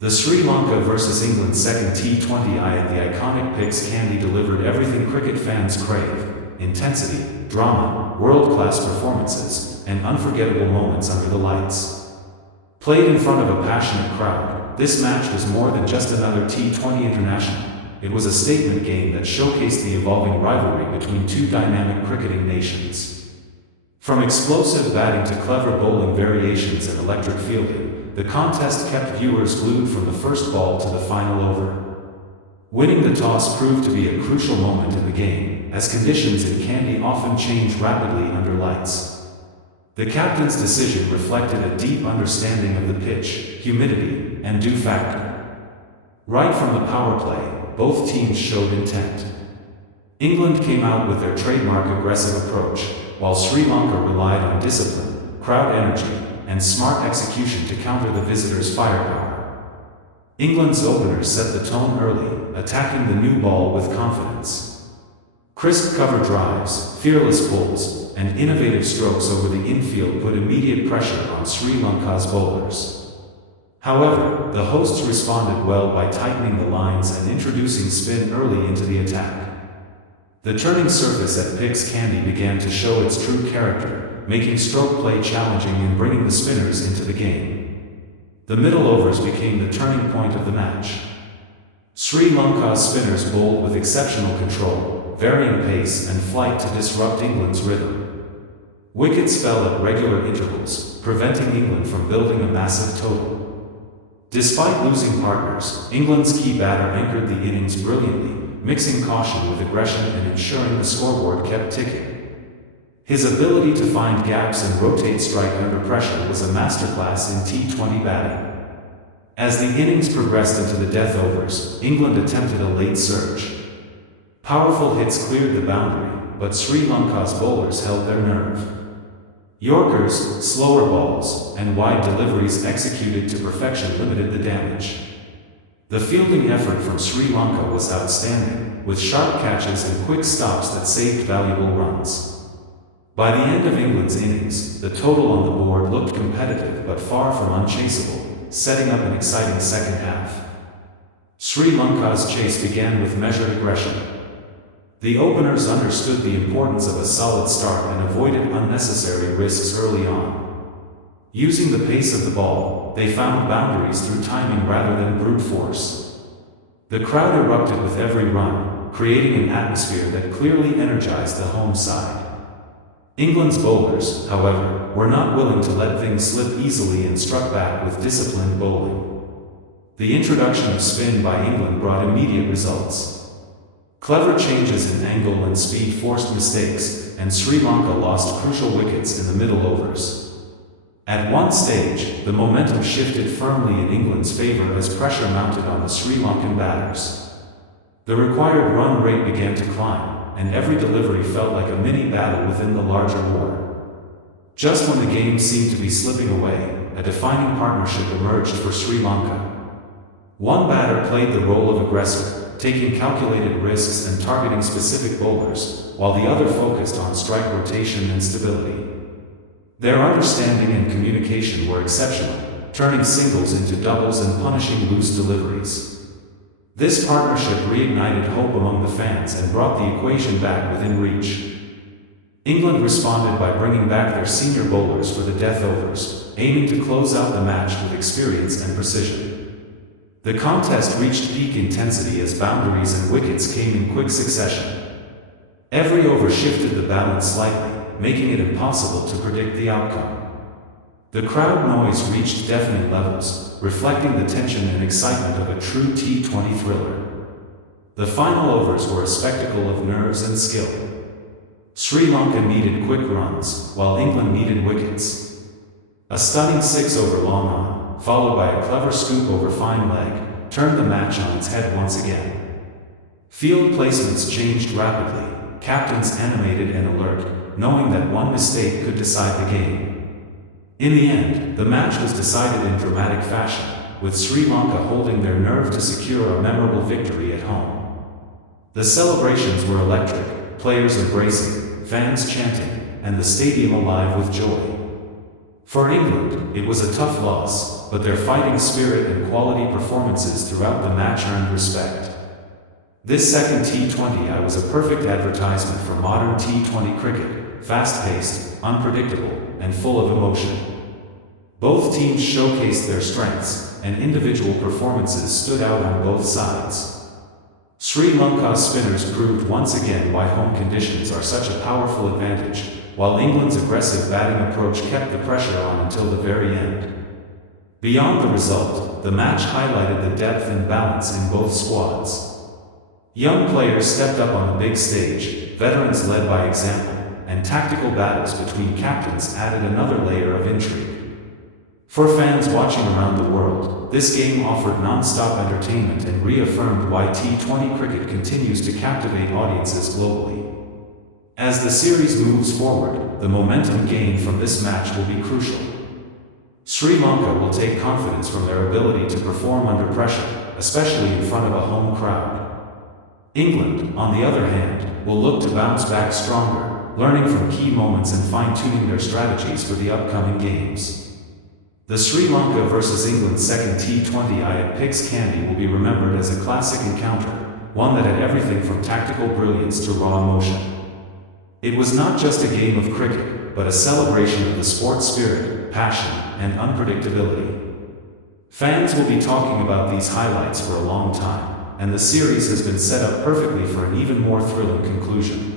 The Sri Lanka vs England second T20I at the iconic PICS Kandy delivered everything cricket fans crave: intensity, drama, world-class performances, and unforgettable moments under the lights. Played in front of a passionate crowd, this match was more than just another T20 international. It was a statement game that showcased the evolving rivalry between two dynamic cricketing nations. From explosive batting to clever bowling variations and electric fielding, the contest kept viewers glued from the first ball to the final over. Winning the toss proved to be a crucial moment in the game, as conditions in Kandy often change rapidly under lights. The captain's decision reflected a deep understanding of the pitch, humidity, and dew factor. Right from the power play, both teams showed intent. England came out with their trademark aggressive approach, while Sri Lanka relied on discipline, crowd energy, and smart execution to counter the visitors' firepower. England's openers set the tone early, attacking the new ball with confidence. Crisp cover drives, fearless pulls, and innovative strokes over the infield put immediate pressure on Sri Lanka's bowlers. However, the hosts responded well by tightening the lines and introducing spin early into the attack. The turning surface at PICS Kandy began to show its true character, making stroke play challenging and bringing the spinners into the game. The middle overs became the turning point of the match. Sri Lanka's spinners bowled with exceptional control, varying pace and flight to disrupt England's rhythm. Wickets fell at regular intervals, preventing England from building a massive total. Despite losing partners, England's key batter anchored the innings brilliantly, mixing caution with aggression and ensuring the scoreboard kept ticking. His ability to find gaps and rotate strike under pressure was a masterclass in T20 batting. As the innings progressed into the death overs, England attempted a late surge. Powerful hits cleared the boundary, but Sri Lanka's bowlers held their nerve. Yorkers, slower balls, and wide deliveries executed to perfection limited the damage. The fielding effort from Sri Lanka was outstanding, with sharp catches and quick stops that saved valuable runs. By the end of England's innings, the total on the board looked competitive but far from unchaseable, setting up an exciting second half. Sri Lanka's chase began with measured aggression. The openers understood the importance of a solid start and avoided unnecessary risks early on. Using the pace of the ball, they found boundaries through timing rather than brute force. The crowd erupted with every run, creating an atmosphere that clearly energized the home side. England's bowlers, however, were not willing to let things slip easily and struck back with disciplined bowling. The introduction of spin by England brought immediate results. Clever changes in angle and speed forced mistakes, and Sri Lanka lost crucial wickets in the middle overs. At one stage, the momentum shifted firmly in England's favor as pressure mounted on the Sri Lankan batters. The required run rate began to climb, and every delivery felt like a mini battle within the larger war. Just when the game seemed to be slipping away, a defining partnership emerged for Sri Lanka. One batter played the role of aggressor, taking calculated risks and targeting specific bowlers, while the other focused on strike rotation and stability. Their understanding and communication were exceptional, turning singles into doubles and punishing loose deliveries. This partnership reignited hope among the fans and brought the equation back within reach. England responded by bringing back their senior bowlers for the death overs, aiming to close out the match with experience and precision. The contest reached peak intensity as boundaries and wickets came in quick succession. Every over shifted the balance slightly, making it impossible to predict the outcome. The crowd noise reached deafening levels, reflecting the tension and excitement of a true T20 thriller. The final overs were a spectacle of nerves and skill. Sri Lanka needed quick runs, while England needed wickets. A stunning 6-over long on, followed by a clever scoop over fine leg, turned the match on its head once again. Field placements changed rapidly, captains animated and alert, knowing that one mistake could decide the game. In the end, the match was decided in dramatic fashion, with Sri Lanka holding their nerve to secure a memorable victory at home. The celebrations were electric, players embracing, fans chanting, and the stadium alive with joy. For England, it was a tough loss, but their fighting spirit and quality performances throughout the match earned respect. This second T20I was a perfect advertisement for modern T20 cricket, fast-paced, unpredictable, and full of emotion. Both teams showcased their strengths, and individual performances stood out on both sides. Sri Lanka's spinners proved once again why home conditions are such a powerful advantage, while England's aggressive batting approach kept the pressure on until the very end. Beyond the result, the match highlighted the depth and balance in both squads. Young players stepped up on the big stage, veterans led by example, and tactical battles between captains added another layer of intrigue. For fans watching around the world, this game offered non-stop entertainment and reaffirmed why T20 cricket continues to captivate audiences globally. As the series moves forward, the momentum gained from this match will be crucial. Sri Lanka will take confidence from their ability to perform under pressure, especially in front of a home crowd. England, on the other hand, will look to bounce back stronger, learning from key moments and fine-tuning their strategies for the upcoming games. The Sri Lanka vs England second T20I at PICS Kandy will be remembered as a classic encounter, one that had everything from tactical brilliance to raw emotion. It was not just a game of cricket, but a celebration of the sport's spirit, passion, and unpredictability. Fans will be talking about these highlights for a long time, and the series has been set up perfectly for an even more thrilling conclusion.